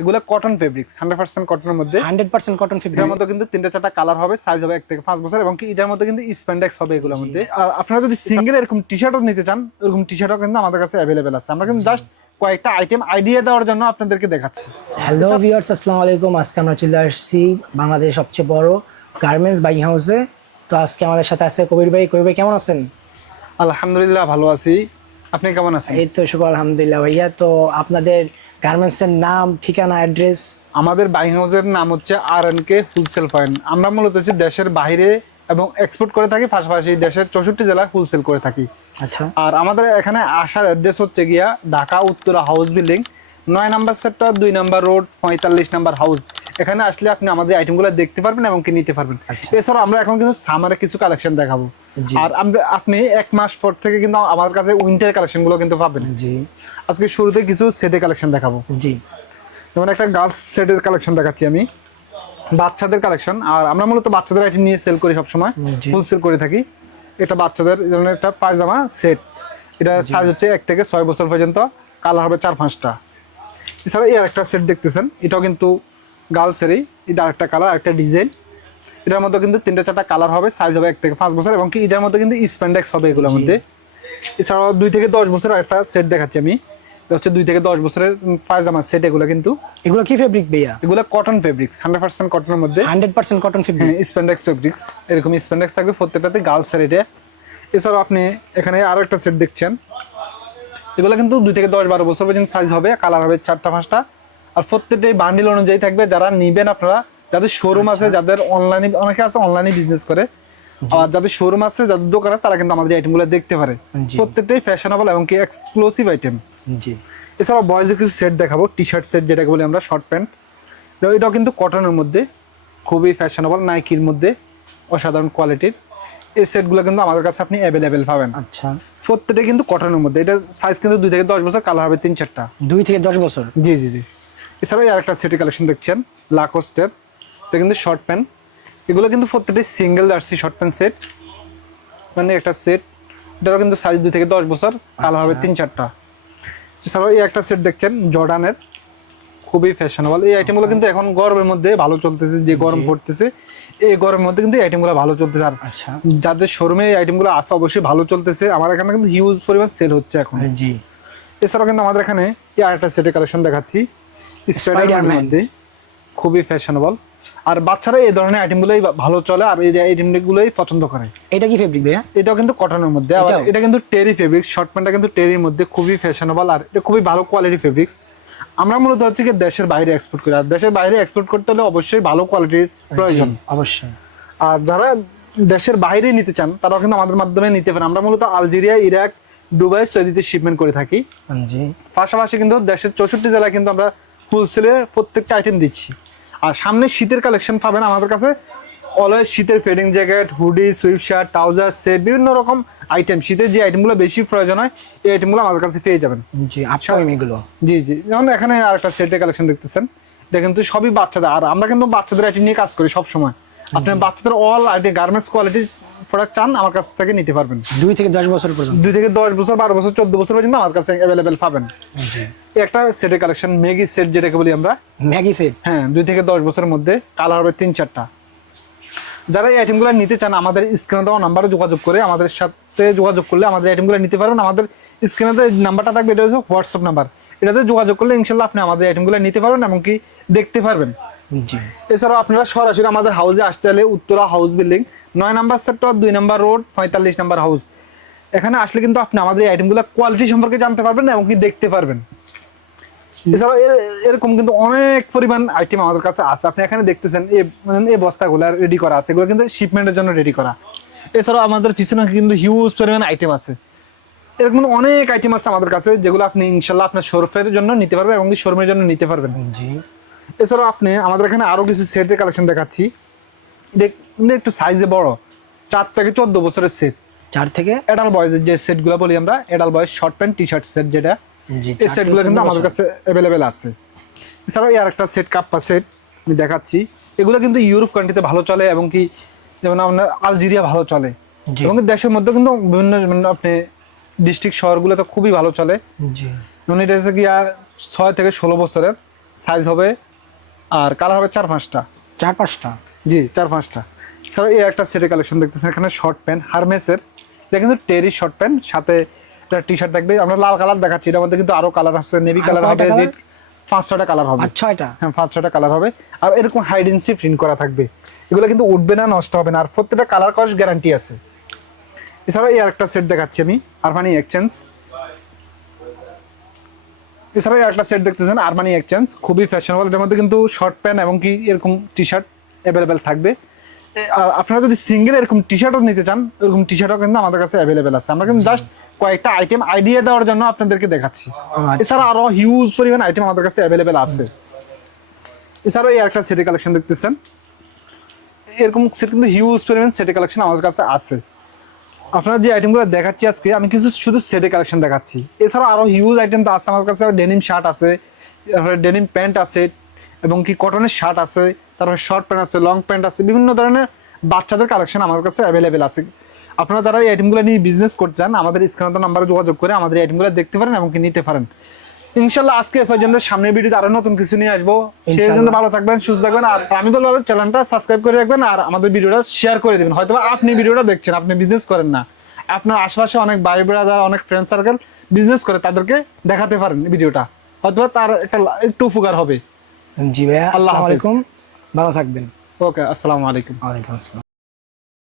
এগুলো cotton fabrics hundred percent কটনের মধ্যে। হান্ড্রেড পার্সেন্ট কটন ফেব্রিক এটার মধ্যে কিন্তু তিনটা চারটা কালার হবে সাইজ হবে এক থেকে পাঁচ বছর এবং এটার মধ্যে কিন্তু স্প্যান্ডেক্স হবে এগুলোর মধ্যে। আর আপনারা যদি সিঙ্গেল এরকম টি শার্টও নিতে চান এরকম টি শার্টও কিন্তু আমাদের কাছে অ্যাভেলেবেল আছে। আমরা কিন্তু জাস্ট কয়েকটা আইটেম আইডিয়া দেওয়ার জন্য আপনাদেরকে দেখাচ্ছি। হ্যালো ভিউয়ার্স আসসালামু আলাইকুম। আজকে আমরা চলে আসছি বাংলাদেশের সবচেয়ে বড় গার্মেন্টস বাইং হাউসে তো আজকে আমাদের সাথে আছে কবির ভাই। কবির ভাই কেমন আছেন? আলহামদুলিল্লাহ ভালো আছি। আপনি কেমন আছেন? এই তো শুভ আলহামদুলিল্লাহ ভাইয়া। তো আপনাদের গার্মেন্টসের নাম ঠিকানা অ্যাড্রেস। আমাদের বাইং হাউসের নাম হচ্ছে R N K wholesale point আমরা মূলত হচ্ছে দেশের বাইরে এবং এক্সপোর্ট করে থাকি পাশাপাশি দেশের চৌষট্টি জেলায় হোলসেল করে থাকি। আচ্ছা। আর আমাদের এখানে আসার অ্যাড্রেস হচ্ছে গিয়া ঢাকা উত্তরা হাউস বিল্ডিং নয় নাম্বার সেক্টর দুই নাম্বার রোড পঁয়তাল্লিশ নাম্বার হাউস এখানে আসলে আপনি আমাদের আইটেমগুলো দেখতে পারবেন এবং কি নিতে পারবেন। আচ্ছা। এছাড়াও আমরা এখন কিন্তু সামারে কিছু কালেকশন দেখাবো। আর আপনি এক মাস পর থেকে কিন্তু আমার কাছে উইন্টার কালেকশনগুলো কিন্তু পাবেন। জি। আজকে শুরুতে কিছু সেটের কালেকশন দেখাবো। জি। যেমন একটা গার্লস সেটের কালেকশন দেখাচ্ছি আমি। বাচ্চাদের কালেকশন আর আমরা মূলত বাচ্চাদের আইটেম নিয়ে সেল করি সবসময়। জি। ফুল সেল করে থাকি। এটা বাচ্চাদের যেমন একটা পায়জামা সেট এটা সাইজ হচ্ছে এক থেকে ছয় বছর পর্যন্ত। কালার হবে চার পাঁচটা। এছাড়া এর একটা সেট দেখতেছেন। এটাও কিন্তু গার্লসেরই। এটা আরেকটা কালার আরেকটা ডিজাইন এটার মধ্যে কিন্তু তিনটা চারটা কালার হবে সাইজ হবে এক থেকে পাঁচ বছর এবং কি এটার মধ্যে কিন্তু স্প্যান্ডেক্স হবে এগুলোর মধ্যে। এছাড়াও দুই থেকে দশ বছরের একটা সেট দেখাচ্ছি আমি। হচ্ছে দুই থেকে দশ বছরের উম, পায়জামা সেট এগুলো কিন্তু। এগুলো কি ফেব্রিক ভাইয়া? এগুলো কটন ফেব্রিক্স হান্ড্রেড পার্সেন্ট কটনের মধ্যে। Hundred percent cotton fabric spandex fabrics এরকম স্প্যান্ডেক্স থাকবে প্রত্যেকটাতে গার্লসের এটা। এছাড়াও আপনি এখানে আরও একটা সেট দেখছেন। এগুলো কিন্তু দুই থেকে দশ বারো বছর পর্যন্ত সাইজ হবে কালার হবে চারটা পাঁচটা। আর প্রত্যেকটাই বান্ডিল অনুযায়ী থাকবে যারা নিবেন আপনারা যাদের শোরুম আছে যাদের অনলাইনে অনেকে আছে অনলাইনে বিজনেস করে আর যাদের শোরুম আছে যাদের দোকান আছে তারা কিন্তু আমাদের আইটেমগুলো দেখতে পারে। প্রত্যেকটাই ফ্যাশনেবল এবং কি এক্সক্লুসিভ আইটেম জি। এছাড়াও বয়েজের কিছু সেট দেখাবো টি শার্ট সেট যেটাকে বলি আমরা শর্ট প্যান্ট এটাও কিন্তু কটনের মধ্যে খুবই ফ্যাশনেবল নাইকির মধ্যে অসাধারণ কোয়ালিটির এই সেটগুলো কিন্তু আমাদের কাছে আপনি অ্যাভেলেবেল পাবেন। আচ্ছা। প্রত্যেকটা কিন্তু কটনের মধ্যে এটা সাইজ কিন্তু দুই থেকে দশ বছর কালার হবে তিন চারটা দুই থেকে দশ বছর? জি জি জি। এছাড়াও আর একটা সেটি কালেকশন দেখছেন লাকো স্টেপ এটা কিন্তু শর্ট প্যান্ট এগুলো কিন্তু প্রত্যেকটি single jersey short pant set মানে একটা সেট এটারও কিন্তু সাইজ দুই থেকে দশ বছর কালার হবে তিন চারটা। এছাড়াও এই একটা সেট দেখছেন জর্ডানের খুবই ফ্যাশনেবল এই আইটেমগুলো কিন্তু এখন গরমের মধ্যে ভালো চলতেছে যে গরম পড়তেছে এই গরমের মধ্যে কিন্তু এই আইটেমগুলো ভালো চলতেছে। আর আচ্ছা। যাদের শোরুমে এই আইটেমগুলো আসা অবশ্যই ভালো চলতেছে। আমার এখানে কিন্তু হিউজ পরিমাণ সেল হচ্ছে এখন। জি। এছাড়াও কিন্তু আমাদের এখানে এই আরেকটা সেটের কালেকশন দেখাচ্ছি। স্পাইডারম্যান খুবই ফ্যাশনেবল আর বাচ্চারা এই ধরনের আইটেমগুলোই ভালো চলে আর এই আইটেমগুলোই পছন্দ করে। এটা কি ফেব্রিক ভাইয়া? এটাও কিন্তু কটনের মধ্যে। এটা কিন্তু টেরি ফেব্রিক্স শর্ট প্যান্টটা কিন্তু টেরির মধ্যে খুবই ফ্যাশনেবল আর এটা খুবই ভালো কোয়ালিটি ফেব্রিক্স আমরা মূলত হচ্ছে কি দেশের বাইরে এক্সপোর্ট করি আর দেশের বাইরে এক্সপোর্ট করতে হলে অবশ্যই ভালো কোয়ালিটির প্রয়োজন। অবশ্যই। আর যারা দেশের বাইরে নিতে চান তারাও কিন্তু আমাদের মাধ্যমে নিতে পারেন। আমরা মূলত আলজেরিয়া ইরাক দুবাই সৌদিতে শিপমেন্ট করে থাকি। জি। পাশাপাশি কিন্তু দেশের চৌষট্টি জেলায় কিন্তু আমরা হোলসেলে প্রত্যেকটা আইটেম দিচ্ছি। আর সামনে শীতের কালেকশন পাবেন আমাদের কাছে। অলওয়েজ শীতের fading jacket hoodie sweat shirt trouser set বিভিন্ন রকম আইটেম শীতের যে আইটেমগুলো বেশি প্রয়োজন হয় এই আইটেমগুলো আমাদের কাছে পেয়ে যাবেন। জি আপকামিং এগুলো। জি জি। যেমন এখানে আর একটা সেটের কালেকশন দেখতেছেন। এটা কিন্তু সবই বাচ্চাদের। আর আমরা কিন্তু বাচ্চাদের আইটেম নিয়ে কাজ করি সব সময় আপনি বাচ্চাদের all item garments quality product চান আমার কাছ থেকে নিতে পারবেন। দুই থেকে দশ বছর পর্যন্ত? দুই থেকে দশ বছর বারো বছর চোদ্দ বছর পর্যন্ত আমার কাছে অ্যাভেলেবেল পাবেন। একটা সেটের কালেকশন মেগি সেট যেটাকে বলি আমরা। ম্যাগি সেট হ্যাঁ দুই থেকে দশ বছরের মধ্যে কালার হবে তিন চারটা। যারা এই আইটেমগুলো নিতে চান আমাদের স্ক্রিনে দেওয়া নাম্বারে যোগাযোগ করে আমাদের সাথে যোগাযোগ করলে আমাদের আইটেমগুলো নিতে পারবেন। আমাদের স্ক্রিনে নাম্বারটা থাকবে এটা হচ্ছে হোয়াটসঅ্যাপ নাম্বার এটাতে যোগাযোগ করলে ইনশাল্লাহ আপনি আমাদের আইটেমগুলো নিতে পারবেন এমনকি দেখতে পারবেন। এছাড়াও আপনারা সরাসরি আমাদের হাউসে আসতে হলে উত্তরা হাউস বিল্ডিং নয় নাম্বার সেক্টর দুই নাম্বার রোড পঁয়তাল্লিশ নাম্বার হাউস এখানে আসলে কিন্তু আপনি আমাদের এই আইটেমগুলো কোয়ালিটি সম্পর্কে জানতে পারবেন এবং কি দেখতে পারবেন। এছাড়াও এরকম কিন্তু অনেক পরিমাণ আইটেম আমাদের কাছে আছে। আপনি এখানে দেখতেছেন এই মানে এই বস্তাগুলো রেডি করা আছে। এগুলো কিন্তু শিপমেন্টের জন্য রেডি করা। এছাড়াও আমাদের পিছনে কিন্তু হিউজ পরিমাণ আইটেম আছে। এরকম অনেক আইটেম আছে আমাদের কাছে যেগুলো আপনি ইনশাল্লাহ আপনার শোরফের জন্য নিতে পারবেন এবং শোরুমের জন্য নিতে পারবেন। জি। এছাড়াও আপনি আমাদের এখানে আরও কিছু সেটের কালেকশন দেখাচ্ছি। কিন্তু একটু সাইজে বড়। চার থেকে চোদ্দ বছরের সেট চার থেকে? এডাল বয়েজের যে সেটগুলো বলি আমরা adult boys short pant T shirt set যেটা এই সেটগুলো কিন্তু আমাদের কাছে অ্যাভেলেবেল আছে। এছাড়াও এই আরেকটা সেট কাপ্পা সেট আমি দেখাচ্ছি। এগুলো কিন্তু ইউরোপ কান্ট্রিতে ভালো চলে এবং কি যেমন আপনার আলজেরিয়া ভালো চলে। এবং দেশের মধ্যে কিন্তু বিভিন্ন বিভিন্ন আপনি ডিস্ট্রিক্ট শহরগুলোতে খুবই ভালো চলে। যেমন এটা হচ্ছে গিয়া ছয় থেকে ষোলো বছরের সাইজ হবে আর কালার হবে চার পাঁচটা। চার পাঁচটা? জি চার পাঁচটা। এছাড়াও এই একটা সেটের কালেকশন দেখতেছেন এখানে শর্ট প্যান্ট হারমেসের এটা কিন্তু টেরি শর্ট প্যান্ট সাথে একটা টি শার্ট থাকবে। আমরা লাল কালার দেখাচ্ছি এটার মধ্যে কিন্তু আরও কালার আছে নেভি কালার হবে রেড পাঁচ ছটা কালার হবে। আর ছয়টা? হ্যাঁ পাঁচ ছটা কালার হবে। আর এরকম হাইডেন্সি প্রিন্ট করা থাকবে। এগুলো কিন্তু উঠবে না নষ্ট হবে না। আর প্রত্যেকটা কালার কস গ্যারান্টি আছে। এছাড়াও এই আরেকটা সেট দেখাচ্ছি আমি আরমানি এক্সচেঞ্জ এছাড়াও এই একটা সেট দেখতেছেন আরমানি এক্সচেঞ্জ খুবই ফ্যাশনেবল এটার মধ্যে কিন্তু শর্ট প্যান্ট এবং কি এরকম টি শার্ট অ্যাভেলেবেল থাকবে। আপনারা যদি সিঙ্গেল এরকম টি শার্টও নিতে চান এরকম টি শার্টও কিন্তু আমাদের কাছে অ্যাভেলেবেল আছে। আমরা কিন্তু জাস্ট কয়েকটা আইটেম আইডিয়া দেওয়ার জন্য আপনাদেরকে দেখাচ্ছি। আচ্ছা। এছাড়া আরও হিউজ পরিমাণ আইটেম আমাদের কাছে অ্যাভেলেবেল আছে। এছাড়াও এই একটা সেটি কালেকশন দেখতেছেন। এরকম সেট কিন্তু হিউজ পরিমাণ সেটে কালেকশন আমাদের কাছে আছে। আপনারা যে আইটেমগুলো দেখাচ্ছি আজকে আমি কিছু শুধু সেটে কালেকশন দেখাচ্ছি। এছাড়া আরও হিউজ আইটেম তো আছে আমার কাছে। ডেনিম শার্ট আছে তারপরে ডেনিম প্যান্ট আছে এবং কি কটনের শার্ট আছে। তারপরে শর্ট প্যান্ট আছে লং প্যান্ট আছে বিভিন্ন ধরনের বাচ্চাদের কালেকশন আমার কাছে অ্যাভেলেবেল আছে। আপনারা যারা এই আইটেমগুলো নিয়ে বিজনেস করতে চান আমাদের স্ক্রিনত নাম্বারে যোগাযোগ করে আমাদের এই আইটেমগুলো দেখতে পারেন এবং নিতে পারেন। ইনশাল্লাহ আজকে এ পর্যন্ত সামনের ভিডিওতে আরও নতুন কিছু নিয়ে আসব। সেই জন্য ভালো থাকবেন সুস্থ থাকবেন আর আমি বলব চ্যানেলটা সাবস্ক্রাইব করে রাখবেন আর আমাদের ভিডিওটা শেয়ার করে দেবেন। হয়তো আপনি ভিডিওটা দেখছেন আপনি বিজনেস করেন না। আপনার আশেপাশে অনেক ভাই ব্রাদার অনেক ফ্রেন্ড সার্কেল বিজনেস করে তাদেরকে দেখাতে পারেন ভিডিওটা হয়তো তার একটা একটু উপকার হবে। জি ভাইয়া আল্লাহ আলাইকুম। ভালো থাকবেন। ওকে আসসালামু আলাইকুম। ওয়ালাইকুম আসসালাম।